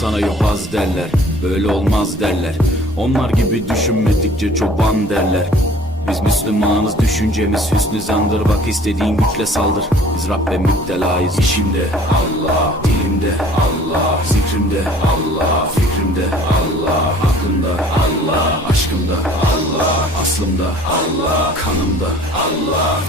sana yobaz derler, böyle olmaz derler. Onlar gibi düşünmedikçe çoban derler. Biz Müslümanız, düşüncemiz hüsnü zandır. Bak istediğin güçle saldır, biz Rabbe müptelayız. İşimde Allah, dilimde Allah, zikrimde Allah, fikrimde Allah, aklımda Allah, aşkımda Allah, aslımda Allah, kanımda Allah.